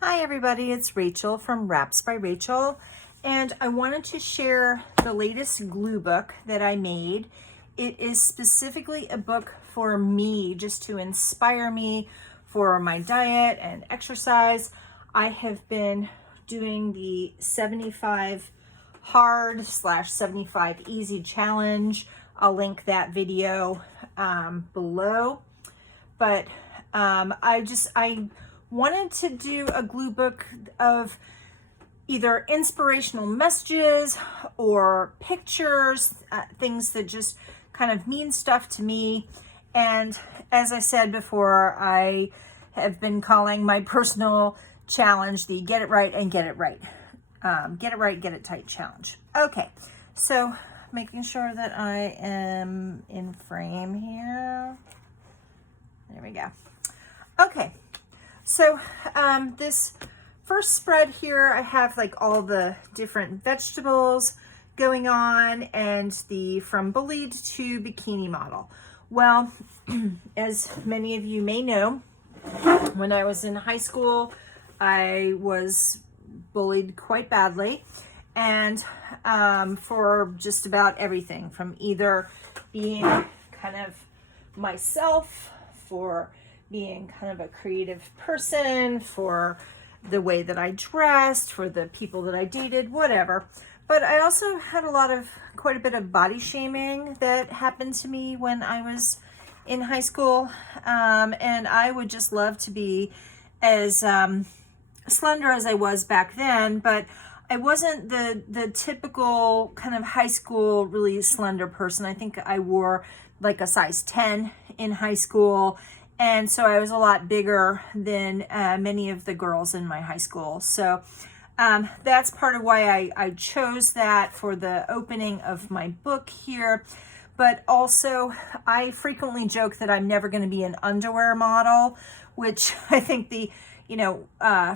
Hi everybody, it's Rachel from Wraps by Rachel, and I wanted to share the latest glue book that I made. It is specifically a book for me, just to inspire me for my diet and exercise. I have been doing the 75 hard / 75 easy challenge. I'll link that video below. But I wanted to do a glue book of either inspirational messages or pictures, things that just kind of mean stuff to me. And as I said before, I have been calling my personal challenge the Get It Right and Get It Right. Get It Right, Get It Tight challenge. Okay, so making sure that I am in frame here. There we go. Okay, so this first spread here, I have like all the different vegetables going on and the from bullied to bikini model. Well, as many of you may know, when I was in high school, I was bullied quite badly, and for just about everything, from either being kind of myself, for being kind of a creative person, for the way that I dressed, for the people that I dated, whatever. But I also had quite a bit of body shaming that happened to me when I was in high school. And I would just love to be as slender as I was back then, but I wasn't the typical kind of high school really slender person. I think I wore like a size 10 in high school, and so I was a lot bigger than many of the girls in my high school. So that's part of why I chose that for the opening of my book here. But also, I frequently joke that I'm never going to be an underwear model, which I think the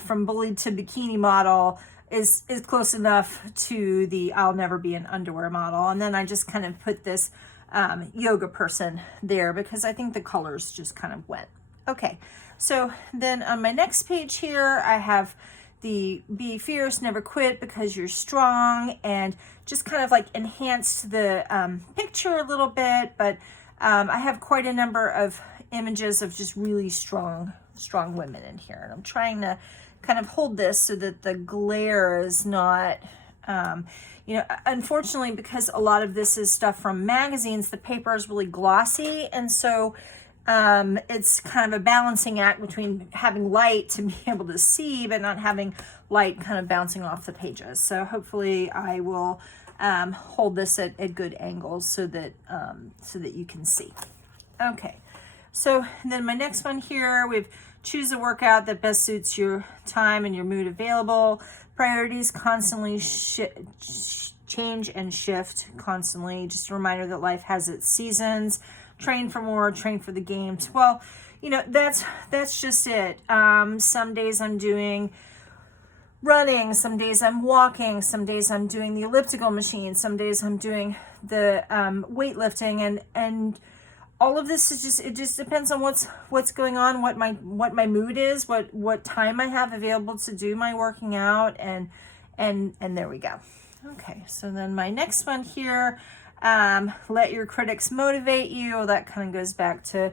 from bullied to bikini model is close enough to the I'll never be an underwear model. And then I just kind of put this yoga person there because I think the colors just kind of went. Okay, so then on my next page here, I have the Be Fierce, Never Quit Because You're Strong, and just kind of like enhanced the picture a little bit, but I have quite a number of images of just really strong women in here. And I'm trying to kind of hold this so that the glare is not, unfortunately, because a lot of this is stuff from magazines, the paper is really glossy. And so it's kind of a balancing act between having light to be able to see, but not having light kind of bouncing off the pages. So hopefully I will hold this at good angles so that you can see. Okay, so then my next one here, we've choose a workout that best suits your time and your mood available. Priorities constantly change and shift constantly. Just a reminder that life has its seasons. Train for more, train for the games. Well, that's just it. Some days I'm doing running, some days I'm walking, some days I'm doing the elliptical machine, some days I'm doing the weightlifting, and all of this is it just depends on what's going on, what my mood is, what time I have available to do my working out, and there we go. Okay, so then my next one here, let your critics motivate you. That kind of goes back to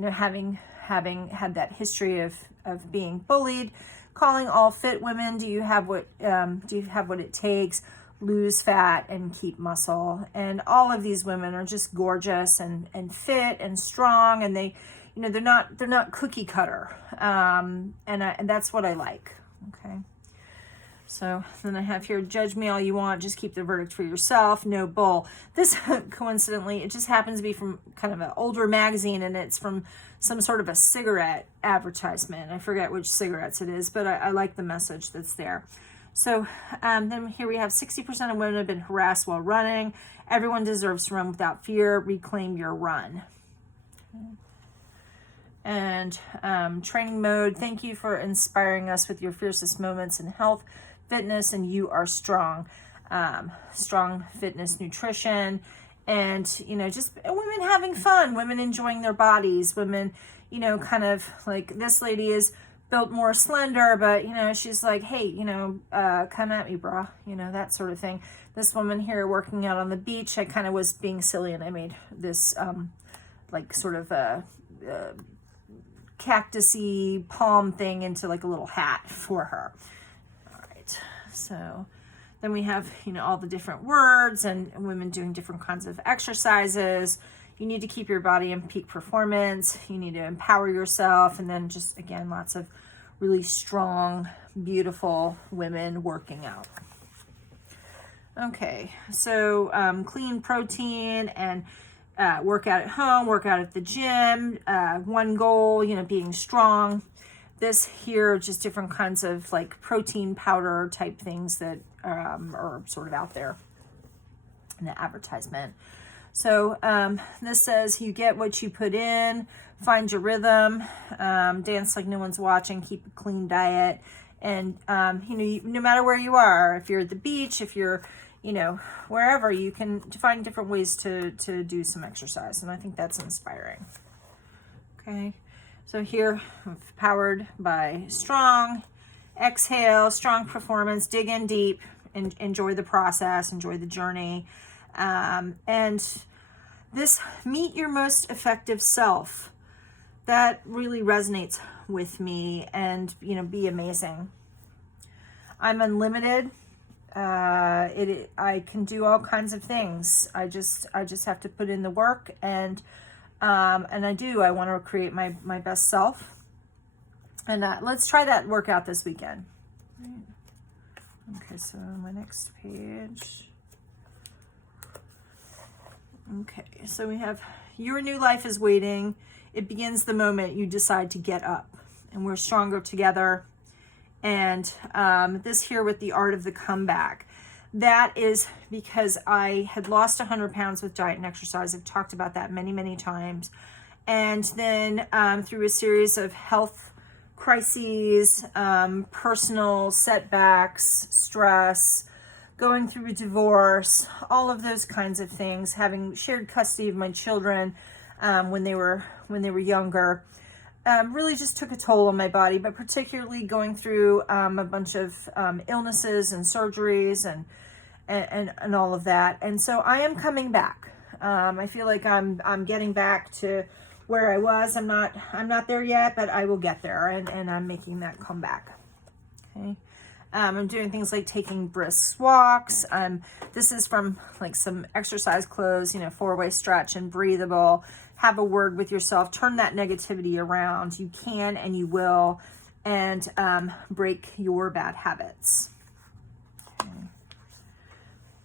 having had that history of being bullied. Calling all fit women. Do you have what it takes? Lose fat and keep muscle. And all of these women are just gorgeous and fit and strong, and they're not cookie cutter, and that's what I like. Okay, so then I have here, judge me all you want, just keep the verdict for yourself. No bull. This coincidentally, it just happens to be from kind of an older magazine, and it's from some sort of a cigarette advertisement. I forget which cigarettes it is, but I like the message that's there. So then here we have 60% of women have been harassed while running. Everyone deserves to run without fear. Reclaim your run. And training mode. Thank you for inspiring us with your fiercest moments in health, fitness, and you are strong. Strong fitness, nutrition, and just women having fun, women enjoying their bodies, women kind of like this lady is built more slender, but you know, she's like, hey, you know, come at me, brah, you know, that sort of thing. This woman here working out on the beach, I kind of was being silly, and I made this like sort of a cactusy palm thing into like a little hat for her. All right, so then we have, you know, all the different words and women doing different kinds of exercises. You need to keep your body in peak performance. You need to empower yourself. And then just, again, lots of really strong, beautiful women working out. Okay, so clean protein and workout at home, workout at the gym. One goal, you know, being strong. This here, just different kinds of like protein powder type things that are sort of out there in the advertisement. So this says you get what you put in, find your rhythm, dance like no one's watching, keep a clean diet. And, you know, no matter where you are, if you're at the beach, if you're, you know, wherever, you can find different ways to do some exercise. And I think that's inspiring. Okay. So here, powered by strong, exhale, strong performance, dig in deep, and enjoy the process, enjoy the journey. And this meet your most effective self, that really resonates with me, and, you know, be amazing. I'm unlimited. I can do all kinds of things. I just have to put in the work, and I do. I want to create my best self. And let's try that workout this weekend. Okay, so my next page. Okay, so we have your new life is waiting. It begins the moment you decide to get up, and we're stronger together. And this here with the art of the comeback. That is because I had lost 100 pounds with diet and exercise. I've talked about that many, many times. And then through a series of health crises, personal setbacks, stress, going through a divorce, all of those kinds of things, having shared custody of my children when they were younger, really just took a toll on my body, but particularly going through a bunch of illnesses and surgeries and all of that. And so I am coming back. I feel like I'm getting back to where I was. I'm not there yet, but I will get there, and I'm making that comeback. Okay. I'm doing things like taking brisk walks. This is from like some exercise clothes, you know, 4-way stretch and breathable. Have a word with yourself. Turn that negativity around. You can and you will, and break your bad habits. Okay.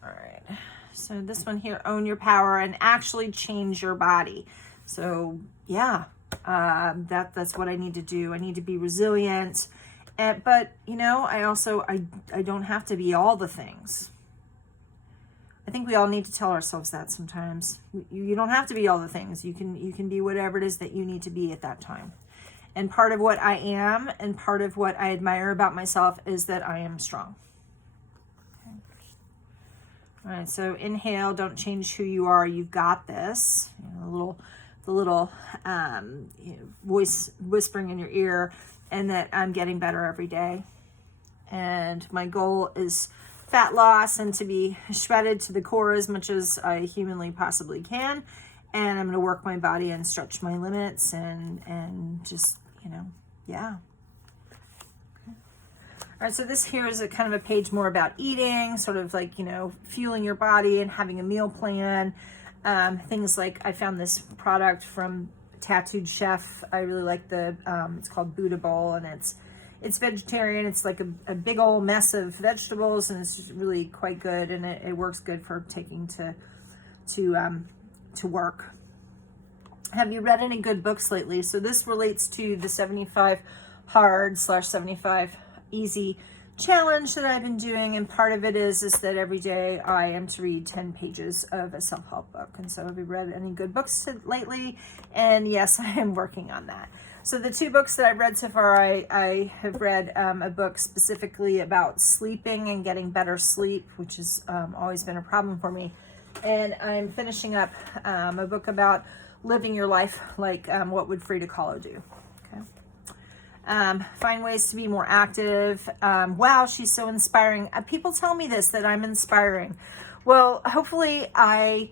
All right. So this one here, own your power and actually change your body. So yeah, that's what I need to do. I need to be resilient. But, you know, I don't have to be all the things. I think we all need to tell ourselves that sometimes. You don't have to be all the things. You can be whatever it is that you need to be at that time. And part of what I am and part of what I admire about myself is that I am strong. Okay. All right, so inhale, don't change who you are. You've got this. You know, the little voice whispering in your ear, and that I'm getting better every day. And my goal is fat loss and to be shredded to the core as much as I humanly possibly can. And I'm going to work my body and stretch my limits and just, you know, yeah. Okay. All right, so this here is a kind of a page more about eating, sort of like, you know, fueling your body and having a meal plan. Things like I found this product from Tattooed Chef. I really like the it's called Buddha Bowl, and it's vegetarian. It's like a big old mess of vegetables, and it's just really quite good, and it works good for taking to work. Have you read any good books lately? So this relates to the 75 hard / 75 easy challenge that I've been doing, and part of it is that every day I am to read 10 pages of a self-help book. And so have you read any good books lately? And yes, I am working on that. So the 2 books that I've read so far, I have read a book specifically about sleeping and getting better sleep, which has always been a problem for me. And I'm finishing up a book about living your life like what would Frida Kahlo do. Okay. find ways to be more active. Wow, she's so inspiring. People tell me this, that I'm inspiring. Well, hopefully I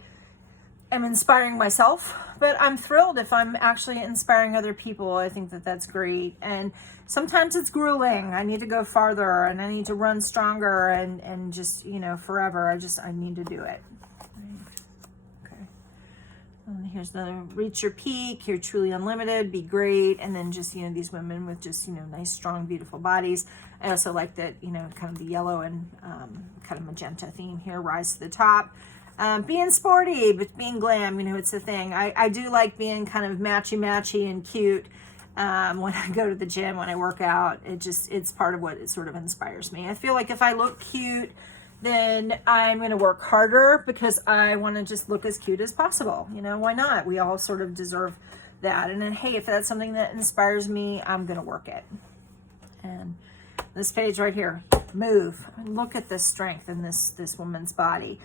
am inspiring myself, but I'm thrilled if I'm actually inspiring other people. I think that that's great. And sometimes it's grueling. I need to go farther, and I need to run stronger, and just, forever. I need to do it. Okay. And here's another, reach your peak. You're truly unlimited. Be great. And then just, these women with just, nice, strong, beautiful bodies. I also like that, kind of the yellow and kind of magenta theme here, rise to the top. Being sporty, but being glam, it's a thing. I do like being kind of matchy and cute when I go to the gym, when I work out. It's part of what it sort of inspires me. I feel like if I look cute, then I'm going to work harder because I want to just look as cute as possible. Why not? We all sort of deserve that. And then, hey, if that's something that inspires me, I'm going to work it. And this page right here, move. Look at the strength in this woman's body.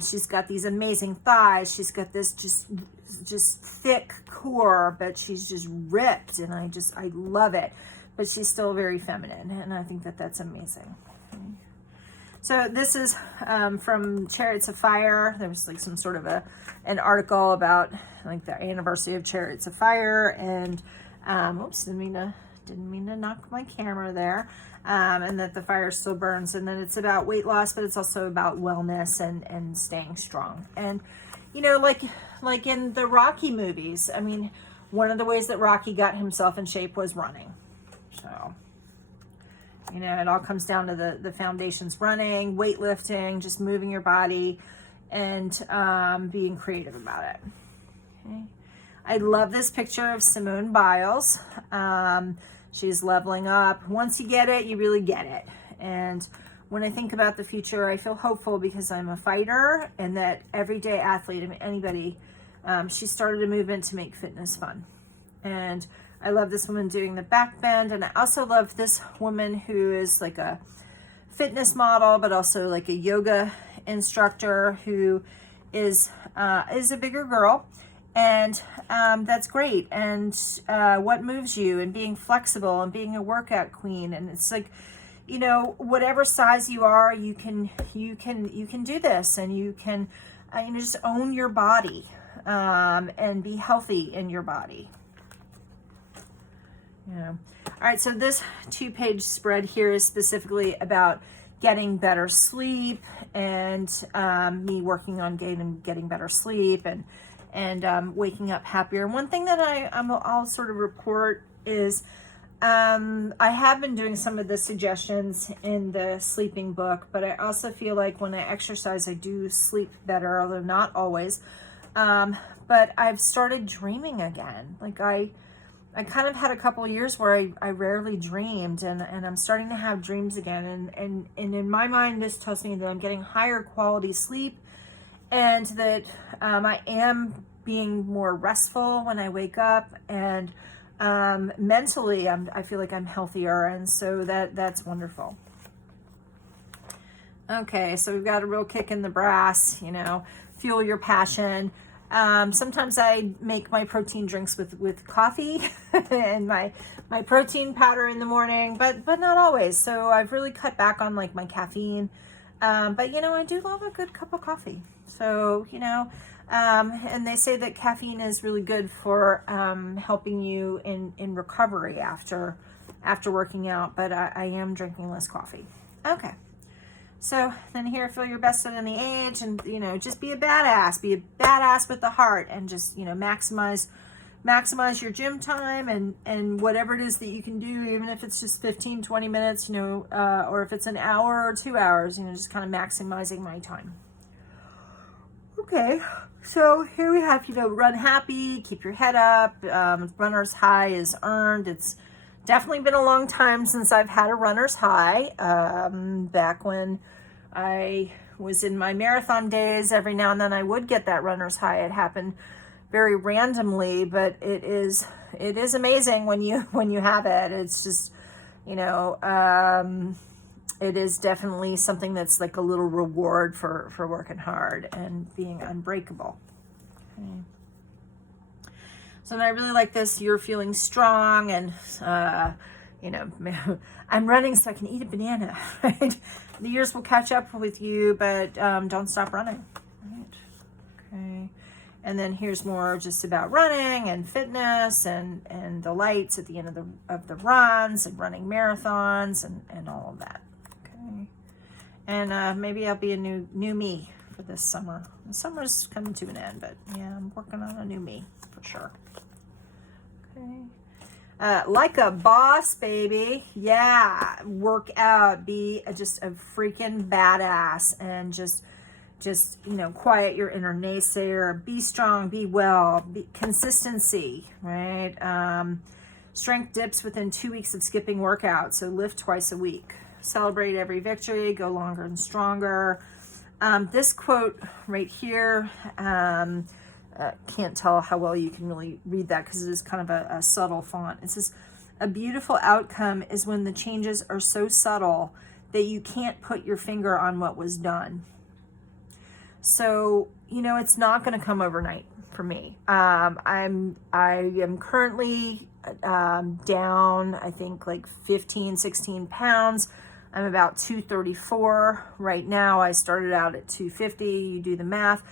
She's got these amazing thighs. She's got this just thick core, but she's just ripped, and I love it. But she's still very feminine, and I think that that's amazing. Okay. So this is from Chariots of Fire. There was like some sort of an article about like the anniversary of Chariots of Fire, and oops, didn't mean to knock my camera there. And that the fire still burns, and then it's about weight loss, but it's also about wellness and staying strong. And like in the Rocky movies, I mean, one of the ways that Rocky got himself in shape was running. So it all comes down to the foundations: running, weightlifting, just moving your body, and being creative about it. Okay. I love this picture of Simone Biles. She's leveling up. Once you get it, you really get it. And when I think about the future, I feel hopeful because I'm a fighter, and that everyday athlete, anybody, she started a movement to make fitness fun. And I love this woman doing the back bend. And I also love this woman who is like a fitness model, but also like a yoga instructor who is a bigger girl. And that's great. And what moves you, and being flexible, and being a workout queen. And it's like, whatever size you are, you can do this, and you can just own your body and be healthy in your body. All right, so this 2-page spread here is specifically about getting better sleep, and me working on getting better sleep, and waking up happier. And one thing that I'll sort of report is I have been doing some of the suggestions in the sleeping book, but I also feel like when I exercise, I do sleep better, although not always. But I've started dreaming again. Like I kind of had a couple of years where I rarely dreamed, and I'm starting to have dreams again. And in my mind, this tells me that I'm getting higher quality sleep, and that I am being more restful when I wake up, and mentally I feel like I'm healthier, and so that's wonderful. Okay, so we've got a real kick in the brass, fuel your passion. Sometimes I make my protein drinks with coffee and my protein powder in the morning, but not always. So I've really cut back on like my caffeine. But I do love a good cup of coffee. So, and they say that caffeine is really good for helping you in recovery after working out, but I am drinking less coffee. Okay. So then here, feel your best at any age, and, just be a badass with the heart, and just, maximize your gym time, and whatever it is that you can do, even if it's just 15, 20 minutes, or if it's an hour or 2 hours, just kind of maximizing my time. Okay, so here we have, run happy, keep your head up. Runner's high is earned. It's definitely been a long time since I've had a runner's high. Back when I was in my marathon days, every now and then I would get that runner's high. It happened very randomly, but it is amazing when you have it. It's just, it is definitely something that's like a little reward for working hard and being unbreakable. Okay. So I really like this. You're feeling strong, and you know, I'm running so I can eat a banana, right? The years will catch up with you, but don't stop running, right? Okay. And then here's more just about running and fitness and the lights at the end of the runs and running marathons and all of that. Okay. And maybe I'll be a new me for this summer. The summer's coming to an end, but yeah, I'm working on a new me for sure. Okay. Like a boss, baby. Yeah. Work out. Be just a freaking badass, and just you know, quiet your inner naysayer. Be strong. Be well. Consistency, right? Strength dips within 2 weeks of skipping workouts. So lift twice a week. Celebrate every victory. Go longer and stronger. This quote right here. Can't tell how well you can really read that because it is kind of a subtle font. It says, a beautiful outcome is when the changes are so subtle that you can't put your finger on what was done. So, you know, it's not going to come overnight for me. I am currently down, I think like 15, 16 pounds. I'm about 234 right now. I started out at 250. You do the math.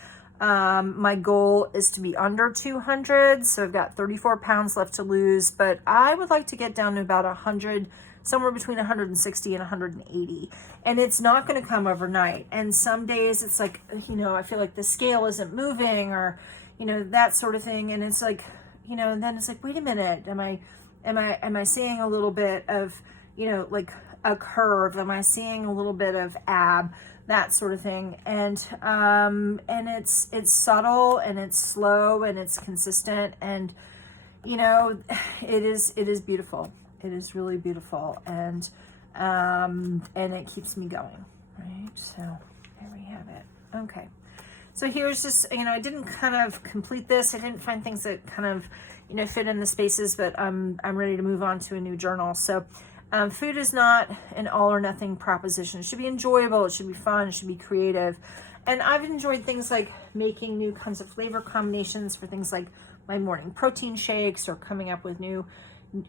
My goal is to be under 200. So I've got 34 pounds left to lose, but I would like to get down to about 100, somewhere between 160 and 180. And it's not going to come overnight. And some days it's like, you know, I feel like the scale isn't moving, or, you know, that sort of thing. And it's like, you know, and then it's like, wait a minute, am I seeing a little bit of, you know, like a curve? Am I seeing a little bit of ab? That sort of thing. And it's subtle, and it's slow, and it's consistent, and, you know, it is beautiful. It is really beautiful, and it keeps me going, right? So there we have it. Okay. So here's just, you know, I didn't kind of complete this. I didn't find things that kind of, you know, fit in the spaces, but I'm ready to move on to a new journal. So food is not an all or nothing proposition. It should be enjoyable. It should be fun. It should be creative. And I've enjoyed things like making new kinds of flavor combinations for things like my morning protein shakes, or coming up with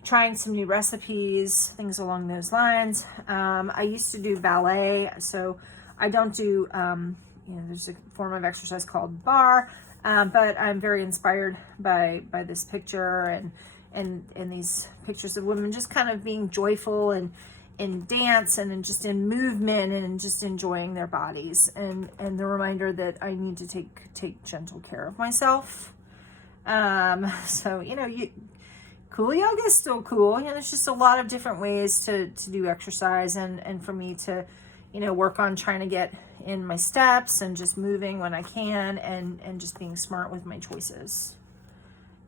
trying some new recipes, things along those lines. I used to do ballet, so I don't do, you know, there's a form of exercise called bar, but I'm very inspired by this picture and these pictures of women just kind of being joyful and in dance and just in movement and just enjoying their bodies, and the reminder that I need to take gentle care of myself. So, you know, cool yoga is still cool. You know, there's just a lot of different ways to do exercise, and for me to, you know, work on trying to get in my steps and just moving when I can, and just being smart with my choices.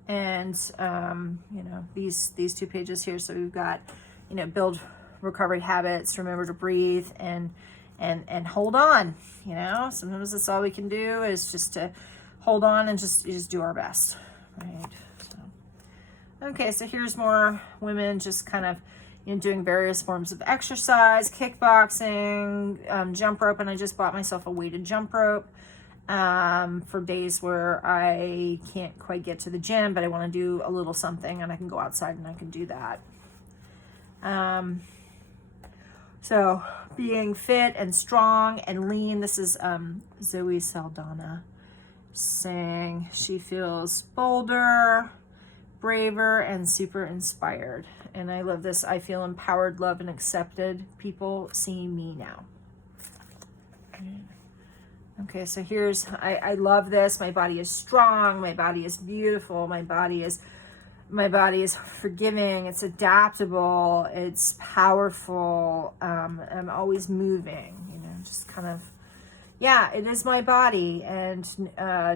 And, you know, these 2 pages here. So we've got, you know, build recovery habits, remember to breathe, and hold on. You know, sometimes that's all we can do, is just to hold on and just do our best, right? So, okay, so here's more women just kind of, you know, doing various forms of exercise, kickboxing, jump rope, and I just bought myself a weighted jump rope for days where I can't quite get to the gym, but I want to do a little something, and I can go outside and I can do that. So being fit and strong and lean. This is Zoe Saldana saying she feels bolder, braver, and super inspired. And I love this. I feel empowered, loved, and accepted. People see me now. Okay, so here's, I love this. My body is strong. My body is beautiful. My body is forgiving. It's adaptable. It's powerful. I'm always moving, you know, just kind of, yeah, it is my body, and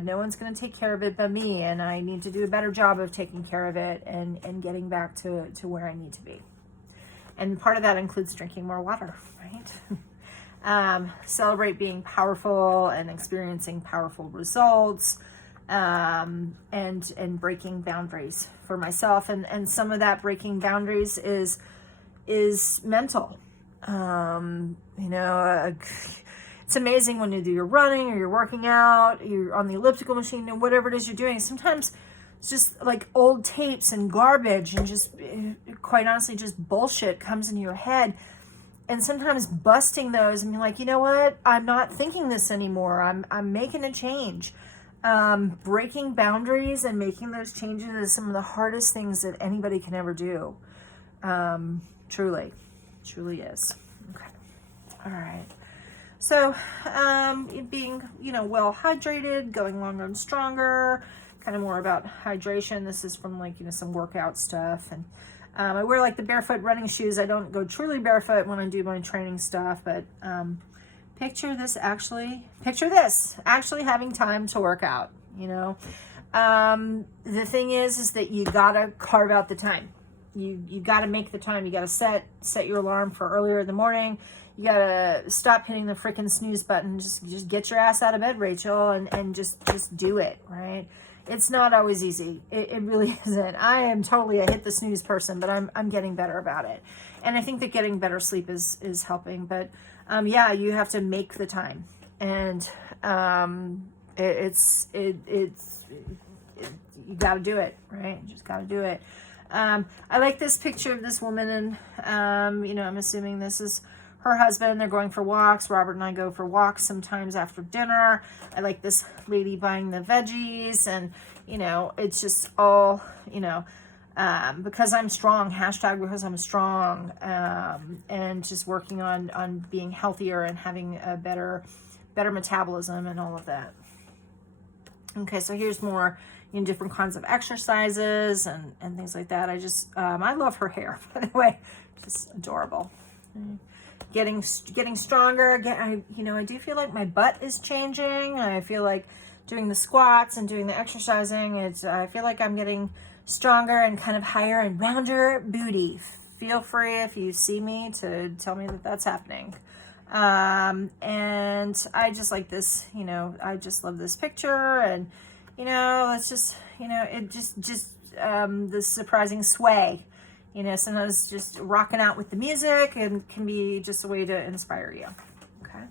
no one's going to take care of it but me, and I need to do a better job of taking care of it and getting back to where I need to be. And part of that includes drinking more water, right? Celebrate being powerful and experiencing powerful results, and breaking boundaries for myself. And some of that breaking boundaries is mental. You know, it's amazing when you do your running or you're working out, you're on the elliptical machine, and whatever it is you're doing. Sometimes it's just like old tapes and garbage and just, quite honestly, just bullshit comes into your head. And sometimes busting those and being like, you know what? I'm not thinking this anymore. I'm making a change. Breaking boundaries and making those changes is some of the hardest things that anybody can ever do. Truly is. Okay. All right. So, being, well hydrated, going longer and stronger, kind of more about hydration. This is from like, some workout stuff. And I wear like the barefoot running shoes. I don't go truly barefoot when I do my training stuff, but picture this actually having time to work out, The thing is that you gotta carve out the time. You gotta make the time. You gotta set your alarm for earlier in the morning. You gotta stop hitting the freaking snooze button. Just get your ass out of bed, Rachel, and just do it, right? It's not always easy. It really isn't. I am totally a hit the snooze person, but I'm getting better about it. And I think that getting better sleep is helping. But you have to make the time. And it's you got to do it, right? You just got to do it. I like this picture of this woman, and I'm assuming this is her husband. They're going for walks. Robert and I go for walks sometimes after dinner. I like this lady buying the veggies, and it's just all because I'm strong. Hashtag because I'm strong, and just working on being healthier and having a better metabolism and all of that. Okay, so here's more different kinds of exercises and things like that. I just I love her hair, by the way, just adorable. Getting stronger. I do feel like my butt is changing. I feel like doing the squats and doing the exercising. I feel like I'm getting stronger and kind of higher and rounder booty. Feel free if you see me to tell me that that's happening. And I just like this. I just love this picture, and let's just it just the surprising sway. Sometimes just rocking out with the music and can be just a way to inspire you. Okay.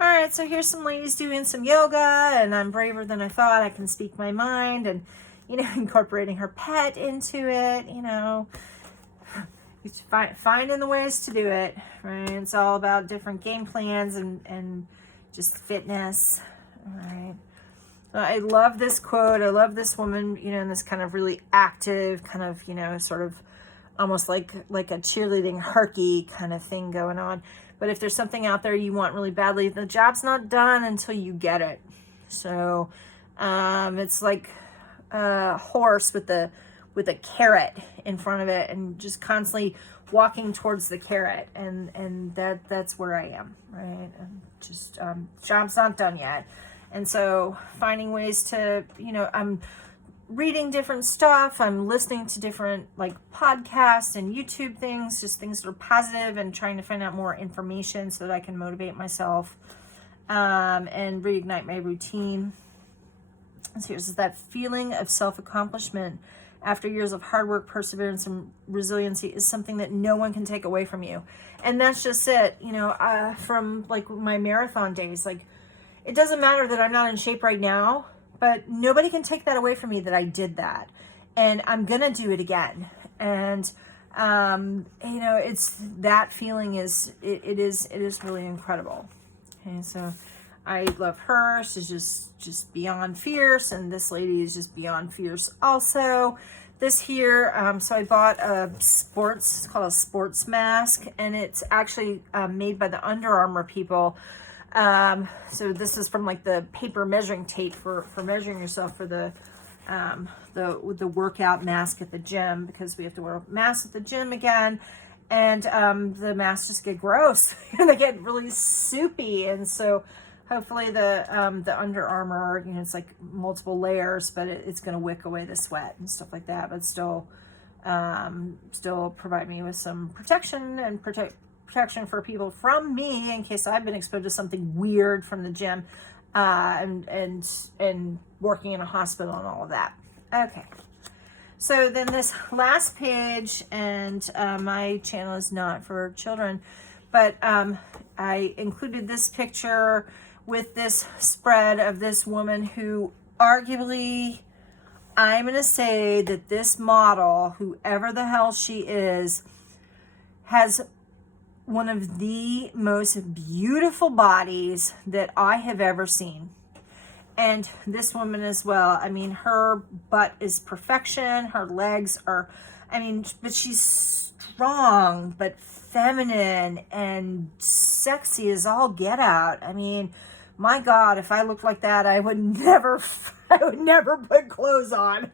All right. So here's some ladies doing some yoga, and I'm braver than I thought. I can speak my mind, and, incorporating her pet into it, it's finding the ways to do it, right? It's all about different game plans and just fitness. All right. I love this quote. I love this woman, in this kind of really active, kind of, sort of almost like a cheerleading herky kind of thing going on. But if there's something out there you want really badly, the job's not done until you get it. So it's like a horse with a carrot in front of it, and just constantly walking towards the carrot, and that's where I am, right? And just job's not done yet. And so finding ways to, I'm reading different stuff. I'm listening to different like podcasts and YouTube things, just things that are positive, and trying to find out more information so that I can motivate myself and reignite my routine. So here's that feeling of self-accomplishment after years of hard work, perseverance, and resiliency is something that no one can take away from you. And that's just it, from like my marathon days, like it doesn't matter that I'm not in shape right now, but nobody can take that away from me that I did that. And I'm going to do it again. And, it's that feeling it is really incredible. Okay. So I love her. She's just beyond fierce. And this lady is just beyond fierce also. This here, so I bought it's called a sports mask, and it's actually made by the Under Armour people. So this is from like the paper measuring tape for measuring yourself for the workout mask at the gym, because we have to wear masks at the gym again, and the masks just get gross and they get really soupy. And so hopefully the Under Armour, it's like multiple layers, but it's going to wick away the sweat and stuff like that, but still provide me with some protection and protection for people from me in case I've been exposed to something weird from the gym, and working in a hospital and all of that. Okay. So then this last page, and my channel is not for children, but I included this picture with this spread of this woman who arguably I'm going to say that this model, whoever the hell she is, has one of the most beautiful bodies that I have ever seen. And this woman as well. I mean, her butt is perfection. Her legs are, I mean, but she's strong, but feminine and sexy as all get out. I mean, my God, if I looked like that, I would never put clothes on.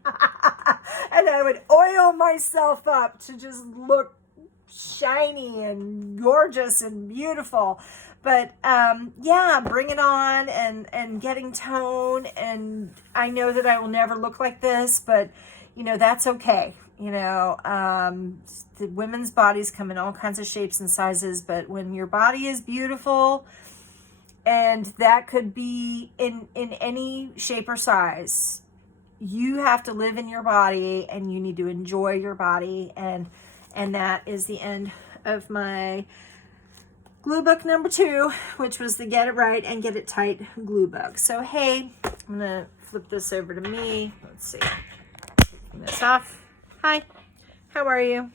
And I would oil myself up to just look shiny and gorgeous and beautiful. But yeah, bring it on, and getting tone. And I know that I will never look like this, but you know, that's okay. You know, the women's bodies come in all kinds of shapes and sizes, but when your body is beautiful, and that could be in any shape or size, you have to live in your body, and you need to enjoy your body. And that is the end of my glue book number 2, which was the Get It Right and Get It Tight glue book. So, hey, I'm going to flip this over to me. Let's see. Taking this off. Hi, how are you?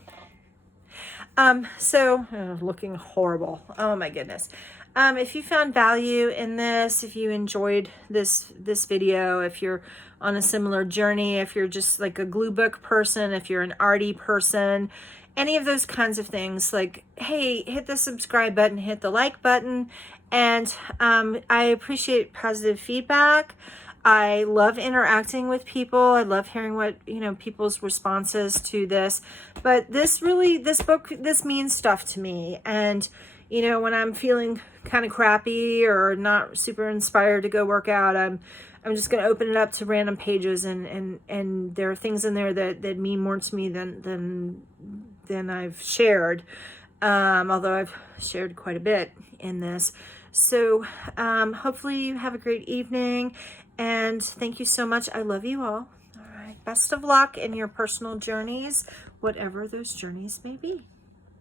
Looking horrible. Oh my goodness. If you found value in this, if you enjoyed this video, if you're on a similar journey, if you're just like a glue book person, if you're an arty person, any of those kinds of things, like, hey, hit the subscribe button, hit the like button. And I appreciate positive feedback. I love interacting with people. I love hearing what, people's responses to this. But this book, this means stuff to me. And, when I'm feeling kind of crappy or not super inspired to go work out, I'm just going to open it up to random pages, and there are things in there that mean more to me than I've shared. Although I've shared quite a bit in this. So hopefully you have a great evening, and thank you so much. I love you all. All right. Best of luck in your personal journeys, whatever those journeys may be.